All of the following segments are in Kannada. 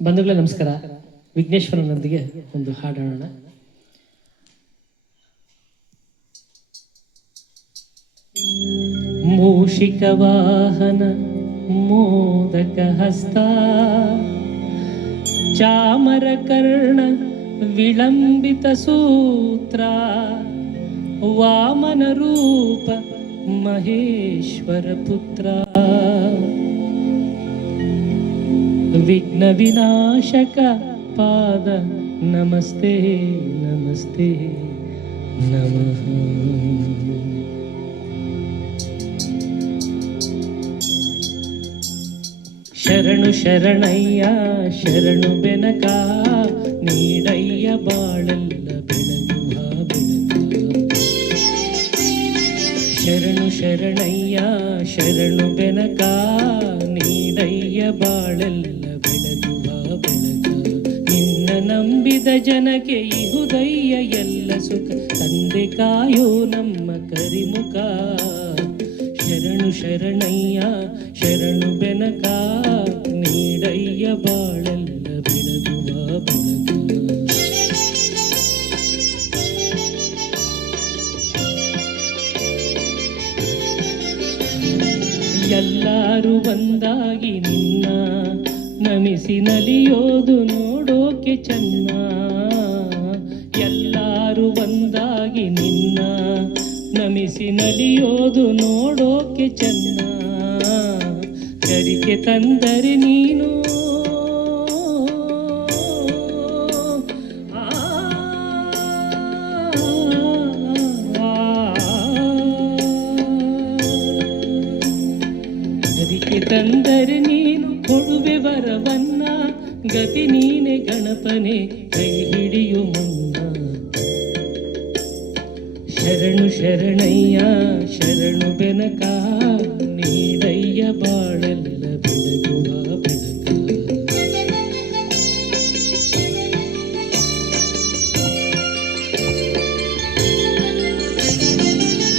ಬಂಧುಗಳೇ ನಮಸ್ಕಾರ. ವಿಘ್ನೇಶ್ವರನೊಂದಿಗೆ ಒಂದು ಹಾಡೋಣ. ಮೂಷಿಕ ವಾಹನ ಮೋದಕ ಹಸ್ತ ಚಾಮರ ಕರ್ಣ ವಿಳಂಬಿತ ಸೂತ್ರ ವಾಮನ ರೂಪ ಮಹೇಶ್ವರ ಪುತ್ರ ವಿಘ್ನ ವಿನಾಶಕ ಪಾದ ನಮಸ್ತೆ ನಮಸ್ತೆ ನಮಃ. ಶರಣು ಶರಣಯ್ಯ ಶರಣು ಬೆನಕ ನೀಡಯ್ಯ ಬಾಳೆಲ್ಲ ಬೆಳಗುವ ಬೆಳಕ. ಶರಣು ಶರಣಯ್ಯ ಶರಣು ಬೆನಕ ನೀಡಯ್ಯ ಬಾಳೆಲ್ಲ ಬೆಳಗುವ ಬೆಳಕ. ನಿನ್ನ ನಂಬಿದ ಜನಕ್ಕೆ ಇಹುದಯ್ಯ ಎಲ್ಲ ಸುಖ ತಂದೆ ಕಾಯೋ ನಮ್ಮ ಕರಿಮುಖ. ಶರಣು ಶರಣಯ್ಯ ಶರಣು ಬೆನಕ ನೀಡಯ್ಯ ಬಾಳೆಲ್ಲ ಬೆಳಗುವ ಬೆಳಕ. ಎಲ್ಲರೂ ಒಂದಾಗಿ ನಿನ್ನ ನಮಿಸಿ ನಲಿಯೋದು ನೋಡೋಕೆ ಚೆನ್ನ. ಎಲ್ಲರೂ ಒಂದಾಗಿ ನಿನ್ನ ನಮಿಸಿ ನಲಿಯೋದು ನೋಡೋಕೆ ಚೆನ್ನ. ಕರಿಕೆ ತಂದರೆ ನೀನು ಕರಿಕೆ ತಂದರೆ ನೀನು ಕೊಡುವೆ ವರವನ್ನ. ಗತಿ ನೀನೆ ಗಣಪನೆ ಕೈ ಹಿಡಿಯು ಮುನ್ನ. ಶರಣು ಶರಣಯ್ಯ ಶರಣು ಬೆನಕ ನೀಡಯ್ಯ ಬಾಳೆಲ್ಲ ಬೆಳಗುವ ಬೆಳಕ.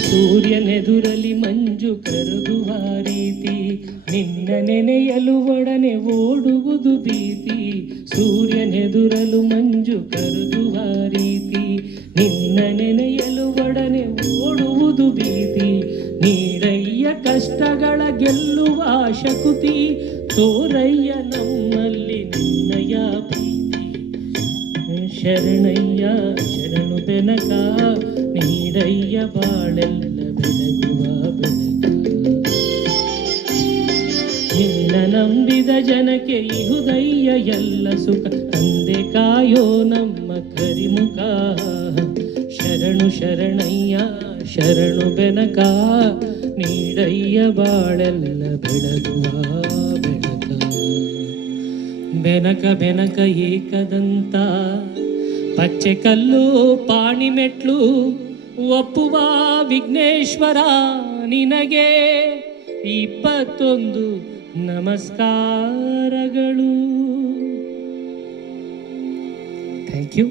ಸೂರ್ಯನೆದುರಲಿ ಮಂಜು ಕರಗುವ ರೀತಿ ನಿನ್ನ ನೆನೆಯಲು ಒಡನೆ ಓಡುವುದು ಭೀತಿ. ಸೂರ್ಯನೆದುರಲು ಮಂಜು ಕರಗುವ ರೀತಿ ನಿನ್ನ ನೆನೆಯಲು ಒಡನೆ ಓಡುವುದು ಭೀತಿ. ನೀಡಯ್ಯ ಕಷ್ಟಗಳ ಗೆಲ್ಲುವ ಶಕುತಿ. ತೋರಯ್ಯ ನಮ್ಮಲ್ಲಿ ನಿನ್ನಯ ಪ್ರೀತಿ. ಶರಣಯ್ಯ ಶರಣು ಬೆನಕ ನೀಡಯ್ಯ ಬಾಳೆಲ್ಲ ಬೆಳಗುವ ಬೆಳಕ. ನಿನ್ನ ನಂಬಿದ ಜನಕ್ಕೆ ಇಹುದಯ್ಯ ಎಲ್ಲ ಸುಖ ತಂದೆ ಕಾಯೋ ನಮ್ಮ ಕರಿಮುಖ. ಶರಣು ಶರಣಯ್ಯ ಶರಣು ಬೆನಕ ನೀಡಯ್ಯ ಬಾಳೆಲ್ಲ ಬೆಳಗುವ ಬೆಳಕ. ಬೆನಕ ಬೆನಕ ಏಕದಂತ ಪಚ್ಚೆ ಕಲ್ಲು ಪಾಣಿಮೆಟ್ಲು ಒಪ್ಪುವ ವಿಘ್ನೇಶ್ವರ ನಿನಗೆ 21 ನಮಸ್ಕಾರಗಳು. Thank you.